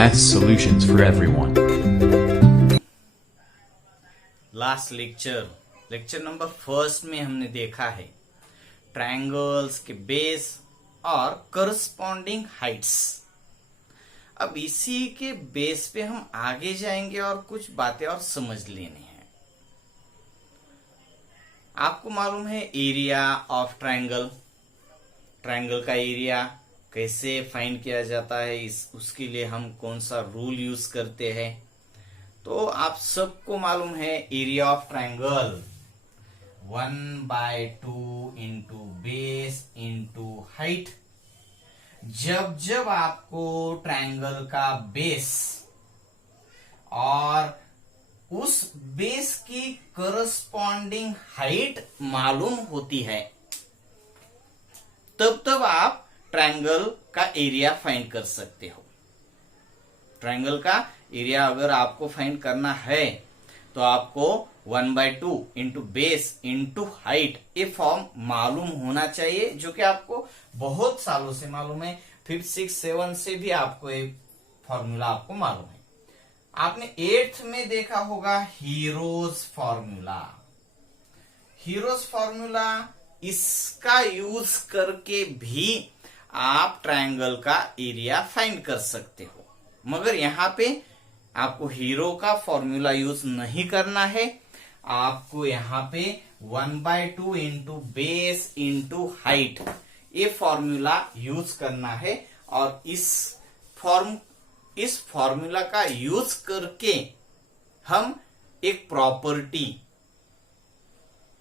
Math solutions for everyone. Last lecture number first में हमने देखा है ट्रायंगल्स के बेस और करस्पॉन्डिंग हाइट्स। अब इसी के बेस पे हम आगे जाएंगे और कुछ बातें और समझ लेनी है। आपको मालूम है एरिया ऑफ ट्रायंगल का एरिया कैसे फाइंड किया जाता है, उसके लिए हम कौन सा रूल यूज करते हैं। तो आप सबको मालूम है area of triangle 1/2 into base into height. जब आपको ट्रायंगल का बेस और उस बेस की करस्पॉन्डिंग हाइट मालूम होती है, तब आप ट्रायंगल का एरिया फाइंड कर सकते हो। ट्रायंगल का एरिया अगर आपको फाइंड करना है तो आपको 1/2 इंटू बेस इंटू हाइट ये फॉर्म मालूम होना चाहिए, जो कि आपको बहुत सालों से मालूम है। 5th 6th 7th से भी आपको ये फॉर्मूला आपको मालूम है। आपने 8th में देखा होगा हीरोज फॉर्मूला। इसका यूज करके भी आप ट्रायंगल का एरिया फाइंड कर सकते हो, मगर यहां पे आपको हीरो का फॉर्मूला यूज नहीं करना है। आपको यहां पे 1/2 इंटू बेस इंटू हाइट ये फॉर्मूला यूज करना है। और इस फॉर्मूला का यूज करके हम एक प्रॉपर्टी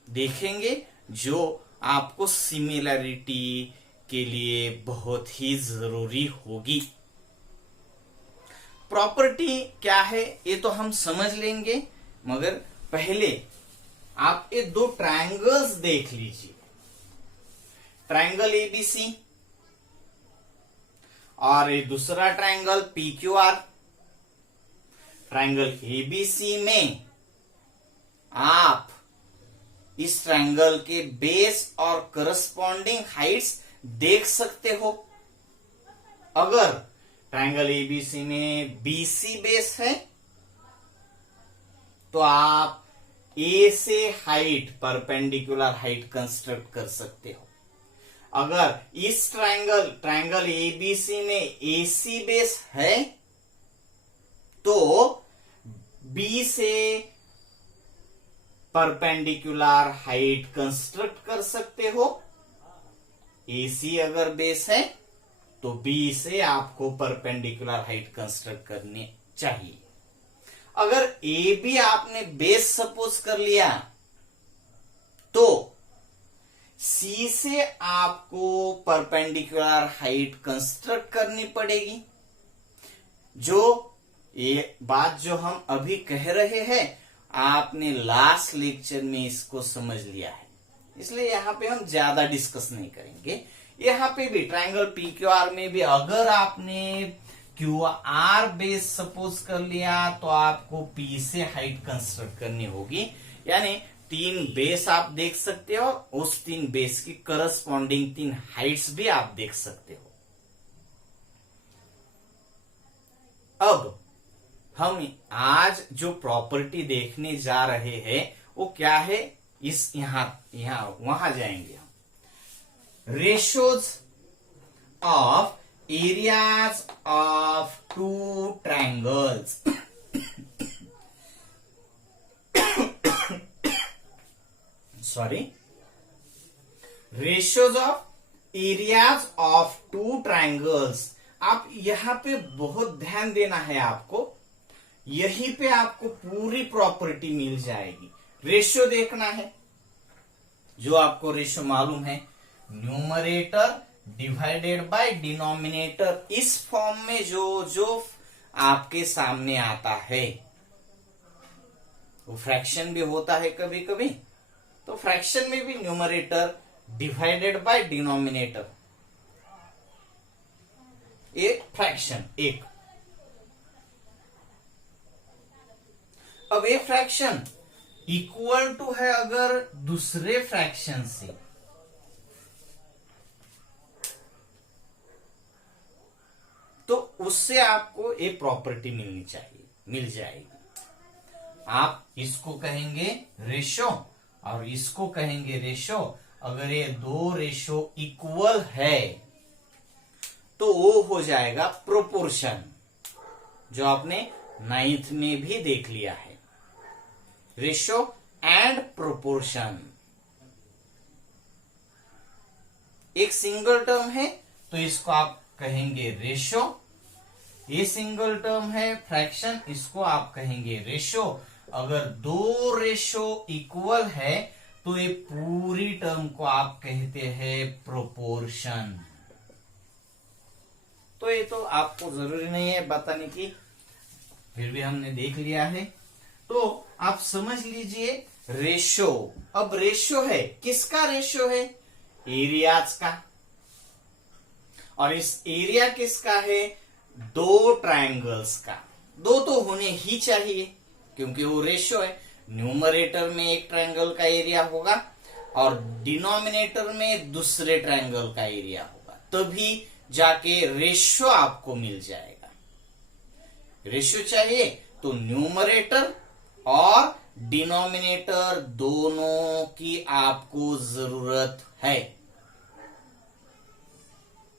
देखेंगे जो आपको सिमिलैरिटी के लिए बहुत ही जरूरी होगी। प्रॉपर्टी क्या है ये तो हम समझ लेंगे, मगर पहले आप ये दो ट्रायंगल्स देख लीजिए। ट्रायंगल एबीसी और ये दूसरा ट्रायंगल पीक्यूआर। ट्रायंगल एबीसी में आप इस ट्रायंगल के बेस और करस्पॉन्डिंग हाइट्स देख सकते हो। अगर ट्रायंगल एबीसी में बीसी बेस है तो आप ए से हाइट परपेंडिकुलर हाइट कंस्ट्रक्ट कर सकते हो। अगर इस ट्रायंगल एबीसी में एसी बेस है तो बी से परपेंडिकुलर हाइट कंस्ट्रक्ट कर सकते हो। एसी अगर बेस है तो बी से आपको परपेंडिकुलर हाइट कंस्ट्रक्ट करनी चाहिए। अगर ए बी आपने बेस सपोज कर लिया तो सी से आपको परपेंडिकुलर हाइट कंस्ट्रक्ट करनी पड़ेगी। जो ये बात जो हम अभी कह रहे हैं आपने लास्ट लेक्चर में इसको समझ लिया है, इसलिए यहां पे हम ज्यादा डिस्कस नहीं करेंगे। यहां पे भी ट्रायंगल पीक्यूआर में भी अगर आपने क्यूआर बेस सपोज कर लिया तो आपको पी से हाइट कंस्ट्रक्ट करनी होगी। यानी 3 बेस आप देख सकते हो, उस 3 बेस की करस्पॉन्डिंग 3 हाइट्स भी आप देख सकते हो। अब हम आज जो प्रॉपर्टी देखने जा रहे हैं वो क्या है, इस यहां वहां जाएंगे हम। Ratios of areas of 2 triangles. Sorry, ratios of areas of 2 triangles. आप यहां पे बहुत ध्यान देना है आपको, यहीं पे आपको पूरी प्रॉपर्टी मिल जाएगी। रेशियो देखना है, जो आपको रेशियो मालूम है न्यूमरेटर डिवाइडेड बाय डिनोमिनेटर। इस फॉर्म में जो आपके सामने आता है वो फ्रैक्शन भी होता है कभी कभी, तो फ्रैक्शन में भी न्यूमरेटर डिवाइडेड बाय डिनोमिनेटर एक फ्रैक्शन एक। अब ये फ्रैक्शन इक्वल टू है अगर दूसरे फ्रैक्शन से, तो उससे आपको ये प्रॉपर्टी मिलनी चाहिए, मिल जाएगी। आप इसको कहेंगे रेशो और इसको कहेंगे रेशो। अगर ये दो रेशो इक्वल है तो वो हो जाएगा प्रोपोर्शन, जो आपने 9th में भी देख लिया है, रेशो एंड प्रोपोर्शन। एक सिंगल टर्म है तो इसको आप कहेंगे रेशो, ये सिंगल टर्म है फ्रैक्शन, इसको आप कहेंगे रेशो। अगर दो रेशो इक्वल है तो ये पूरी टर्म को आप कहते हैं प्रोपोर्शन। तो ये तो आपको जरूरी नहीं है बताने की, फिर भी हमने देख लिया है। तो आप समझ लीजिए रेशो। अब रेशो है, किसका रेशो है? एरियाज का। और इस एरिया किसका है? दो ट्रायंगल्स का। दो तो होने ही चाहिए क्योंकि वो रेशो है। न्यूमरेटर में एक ट्रायंगल का एरिया होगा और डिनोमिनेटर में दूसरे ट्रायंगल का एरिया होगा, तभी जाके रेशो आपको मिल जाएगा। रेशो चाहिए तो न्यूमरेटर और डिनोमिनेटर दोनों की आपको जरूरत है।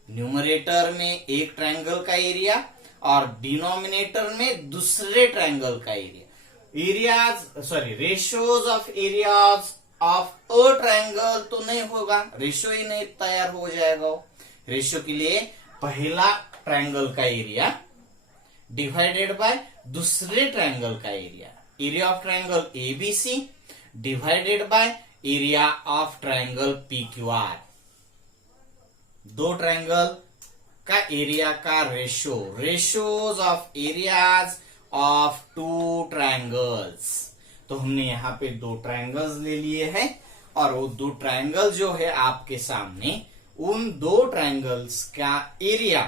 न्यूमरेटर में एक ट्रायंगल का एरिया और डिनोमिनेटर में दूसरे ट्रायंगल का area. Ratios of areas of a triangle तो नहीं होगा, रेशियो ही नहीं तैयार हो जाएगा। रेशियो के लिए पहला ट्रायंगल का एरिया डिवाइडेड बाय दूसरे ट्रायंगल का area. Area of triangle ABC divided by area of triangle PQR. दो ट्रायंगल का एरिया का ratio, ratios of areas of two triangles. तो हमने यहाँ पे दो ट्रायंगल्स ले लिए हैं और वो दो ट्रायंगल जो है आपके सामने, उन दो ट्रायंगल्स का एरिया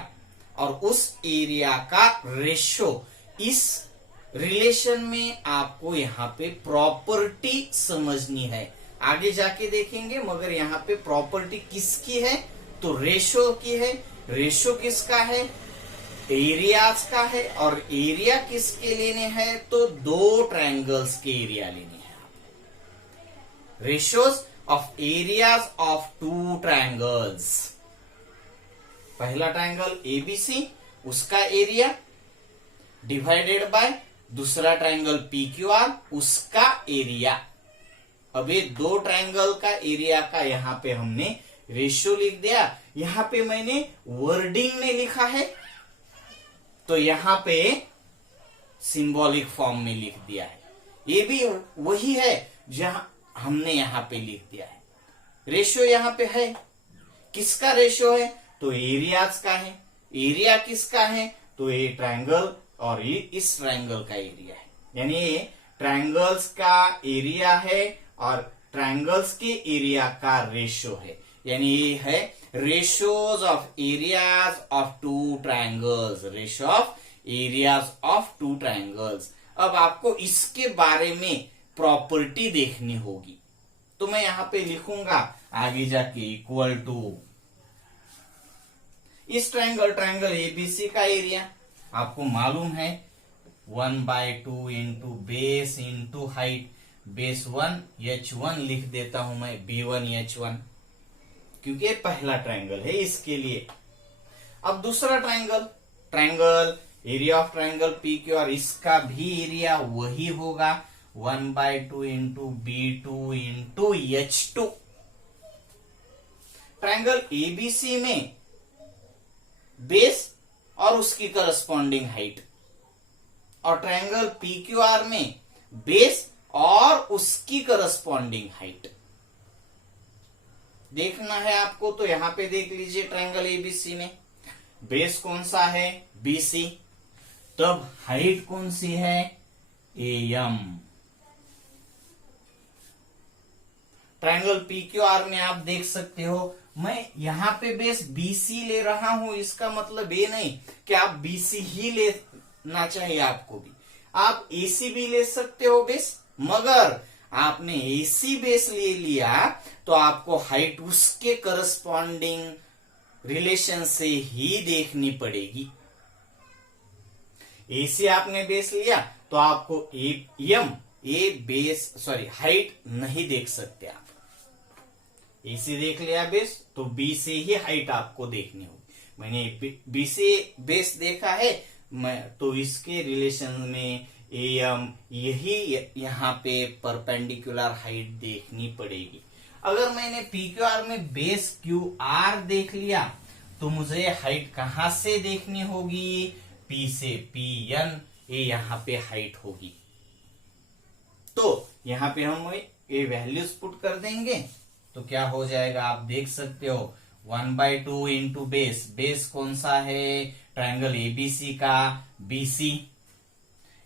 और उस एरिया का रेशियो, इस रिलेशन में आपको यहाँ पे प्रॉपर्टी समझनी है। आगे जाके देखेंगे, मगर यहाँ पे प्रॉपर्टी किसकी है? तो रेशो की है। रेशो किसका है? एरियाज का है। और एरिया किसके लेने हैं? तो दो ट्रायंगल्स के एरिया लेने हैं। Ratios of areas of two triangles. पहला ट्रायंगल एबीसी, उसका एरिया डिवाइडेड बाय दूसरा ट्रायंगल पीक्यूआर, उसका एरिया। अब ये दो ट्रायंगल का एरिया का यहाँ पे हमने रेशियो लिख दिया। यहां पे मैंने वर्डिंग में लिखा है तो यहां पे सिंबॉलिक फॉर्म में लिख दिया है। ये भी वही है जहां हमने यहां पे लिख दिया है। रेशियो यहां पे है, किसका रेशियो है? तो एरियाज का है। एरिया किसका है? तो ये ट्रायंगल और ये इस ट्रायंगल का एरिया है। यानी ये ट्रायंगल्स का एरिया है और ट्रायंगल्स के एरिया का रेशियो है। यानी ये है ratios of areas of two triangles. Ratio of areas of two triangles. अब आपको इसके बारे में प्रॉपर्टी देखनी होगी, तो मैं यहां पे लिखूंगा आगे जाके इक्वल टू इस ट्रायंगल एबीसी का एरिया आपको मालूम है 1/2 into base into height. Base 1 h1 लिख देता हूं मैं, b1 h1, क्योंकि ये पहला ट्रायंगल है इसके लिए। अब दूसरा triangle area of triangle PQ, और इसका भी एरिया वही होगा 1/2 into b2 into h2। Triangle ABC में बेस और उसकी करस्पॉन्डिंग हाइट, और ट्रायंगल पीक्यूआर में बेस और उसकी करस्पॉन्डिंग हाइट देखना है आपको। तो यहां पे देख लीजिए ट्रायंगल एबीसी में बेस कौन सा है? बीसी। तब हाइट कौन सी है? एएम। ट्रायंगल पीक्यूआर में आप देख सकते हो, मैं यहां पे बेस बीसी ले रहा हूं, इसका मतलब ये नहीं कि आप बीसी ही लेना चाहिए। आपको भी आप एसी भी ले सकते हो बेस, मगर आपने एसी बेस ले लिया तो आपको हाइट उसके करस्पॉन्डिंग रिलेशन से ही देखनी पड़ेगी। AC आपने बेस लिया तो आपको हाइट नहीं देख सकते आप। AC देख लिया बेस तो B से ही हाइट आपको देखनी होगी। मैंने B से बेस देखा है तो इसके रिलेशन में AM यही यहाँ पे परपेंडिकुलर हाइट देखनी पड़ेगी। अगर मैंने PQR में बेस QR देख लिया तो मुझे हाइट कहां से देखनी होगी? P से PN, ये यहाँ पे हाइट होगी। तो यहाँ पे हम ये वैल्यूज पुट कर देंगे तो क्या हो जाएगा आप देख सकते हो 1/2 इंटू बेस। बेस कौन सा है? ट्रायंगल ABC का BC,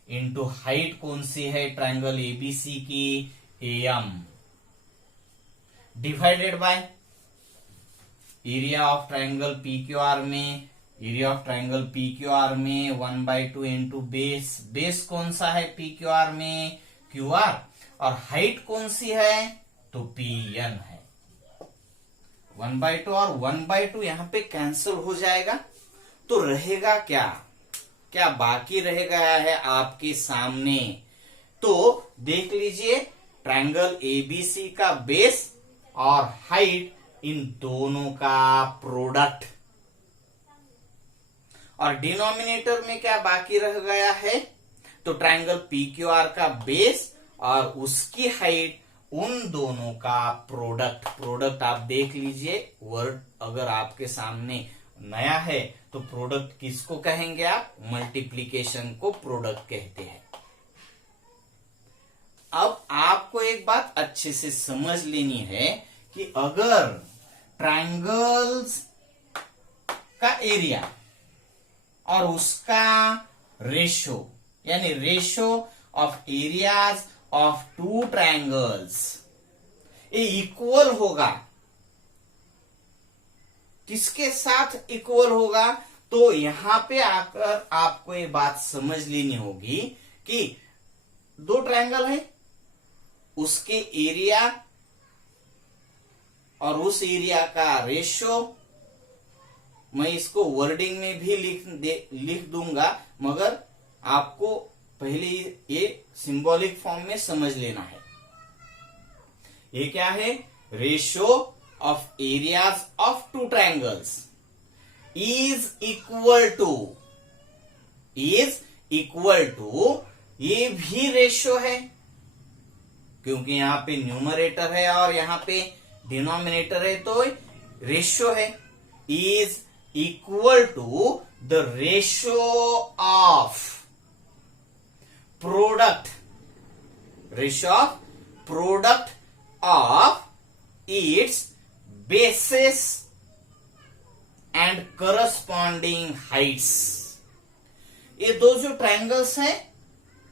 इंटू हाइट कौन सी है ट्रायंगल ABC की? AM, divided by area of triangle PQR में। एरिया ऑफ ट्रायंगल PQR में 1/2 इंटू बेस। बेस कौन सा है PQR में? QR। और हाइट कौन सी है? तो PN है। 1/2 और 1/2 यहां पे कैंसिल हो जाएगा तो रहेगा क्या? क्या बाकी रह गया है आपके सामने? तो देख लीजिए ट्रायंगल ABC का बेस और हाइट, इन दोनों का प्रोडक्ट। और डिनोमिनेटर में क्या बाकी रह गया है? तो ट्रायंगल PQR का बेस और उसकी हाइट, उन दोनों का प्रोडक्ट। प्रोडक्ट आप देख लीजिए, वर्ड अगर आपके सामने नया है तो प्रोडक्ट किसको कहेंगे आप? मल्टीप्लीकेशन को प्रोडक्ट कहते हैं। अब आपको एक बात अच्छे से समझ लेनी है कि अगर ट्रायंगल्स का एरिया और उसका रेशो, यानी ratio of areas of two triangles, ये इक्वल होगा, किसके साथ इक्वल होगा? तो यहां पे आकर आपको ये बात समझ लेनी होगी कि दो ट्रायंगल है, उसके एरिया और उस एरिया का रेशो, मैं इसको वर्डिंग में भी लिख दूंगा, मगर आपको पहले ये सिंबॉलिक फॉर्म में समझ लेना है। ये क्या है? Ratio of areas of two triangles is equal to, ये भी रेशो है क्योंकि यहां पे न्यूमरेटर है और यहां पे डिनोमिनेटर है, तो रेशो है। Is equal to the ratio of product, ratio of product of its bases and corresponding heights. ये दो जो ट्रायंगल्स हैं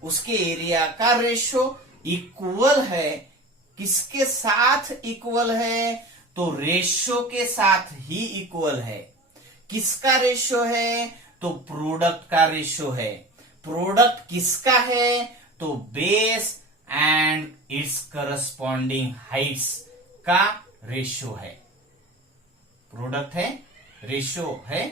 उसके एरिया का रेशो इक्वल है, किसके साथ इक्वल है? तो रेशो के साथ ही इक्वल है। किसका रेशो है? तो प्रोडक्ट का रेशो है। प्रोडक्ट किसका है? तो base and it's corresponding Heights का रेशो है। प्रोडक्ट है, रेशो है।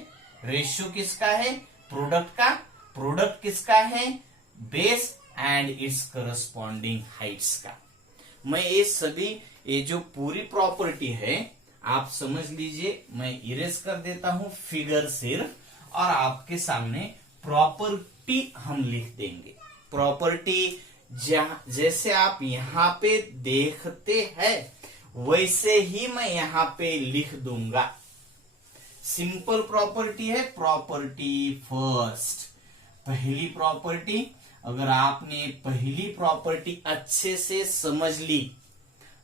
रेशो किसका है? प्रोडक्ट का। प्रोडक्ट किसका है? Base and it's corresponding Heights का। मैं ये जो पूरी प्रॉपर्टी है आप समझ लीजिए, मैं इरेज कर देता हूं फिगर सिर्फ, और आपके सामने प्रॉपर्टी हम लिख देंगे। प्रॉपर्टी जैसे आप यहां पे देखते हैं वैसे ही मैं यहां पे लिख दूंगा। सिंपल प्रॉपर्टी है, प्रॉपर्टी फर्स्ट। पहली प्रॉपर्टी, अगर आपने पहली प्रॉपर्टी अच्छे से समझ ली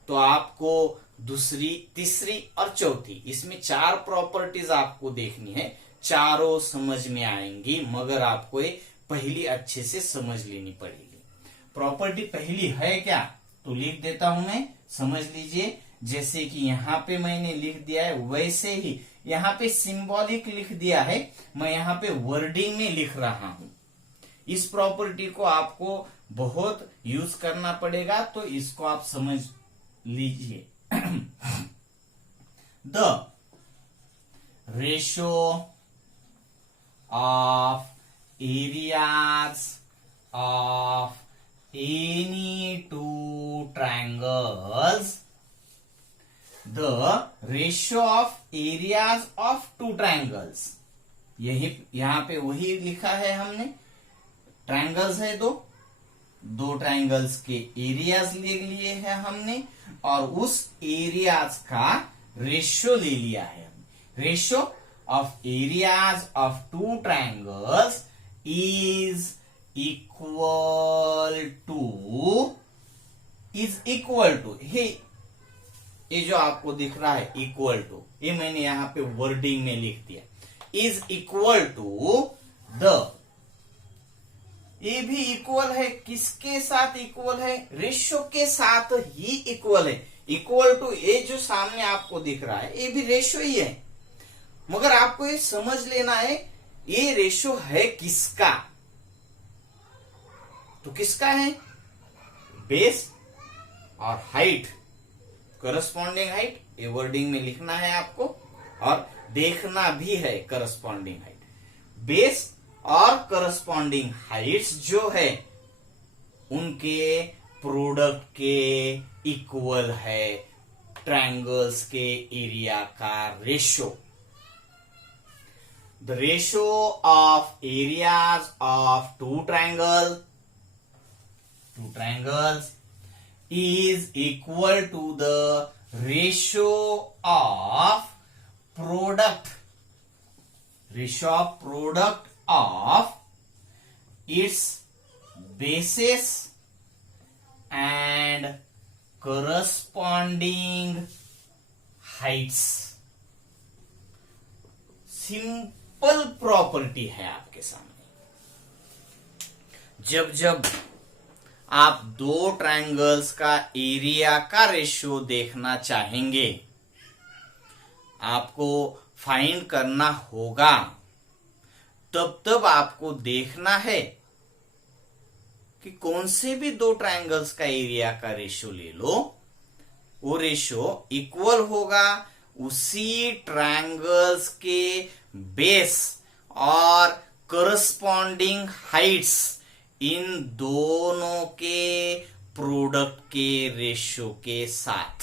तो आपको दूसरी, तीसरी और चौथी, इसमें 4 प्रॉपर्टीज आपको देखनी है। चारों समझ में आएंगी, मगर आपको ये पहली अच्छे से समझ लेनी पड़ेगी। प्रॉपर्टी पहली है क्या? तो लिख देता हूं मैं, समझ लीजिए। जैसे कि यहां पे मैंने लिख दिया है वैसे ही यहां पे सिंबॉलिक लिख दिया है, मैं यहां पे वर्डिंग में लिख रहा हूं। इस प्रॉपर्टी को आपको बहुत यूज करना पड़ेगा, तो इसको आप समझ लीजिए। The ratio of areas of any two triangles, the ratio of areas of two triangles, यही यहां पे वही लिखा है हमने, ट्रायंगल्स है दो ट्रायंगल्स के एरियाज ले लिए हैं हमने, और उस एरियाज का रेशियो ले लिया है हमने। Ratio of areas of two triangles is equal to ये जो आपको दिख रहा है इक्वल टू, ये मैंने यहां पे वर्डिंग में लिख दिया, इज इक्वल टू द, ये भी इक्वल है, किसके साथ इक्वल है? रेशियो के साथ ही इक्वल है। इक्वल टू ये जो सामने आपको दिख रहा है ये भी रेशियो ही है, मगर आपको ये समझ लेना है ये रेशियो है किसका। तो किसका है? बेस और हाइट, करस्पॉन्डिंग हाइट, ये वर्डिंग में लिखना है आपको और देखना भी है करस्पॉन्डिंग हाइट। बेस और करस्पॉन्डिंग हाइट्स जो है उनके प्रोडक्ट के इक्वल है ट्रायंगल्स के एरिया का ratio. The ratio of areas of two triangles is equal to the ratio of product of its bases and corresponding heights। Simple property है आपके सामने। जब आप दो ट्रायंगल्स का एरिया का रेशियो देखना चाहेंगे, आपको फाइंड करना होगा, तब आपको देखना है कि कौन से भी दो ट्रायंगल्स का एरिया का रेशियो ले लो, वो रेशियो इक्वल होगा उसी ट्रायंगल्स के बेस और करस्पॉन्डिंग हाइट्स, इन दोनों के प्रोडक्ट के रेशियो के साथ।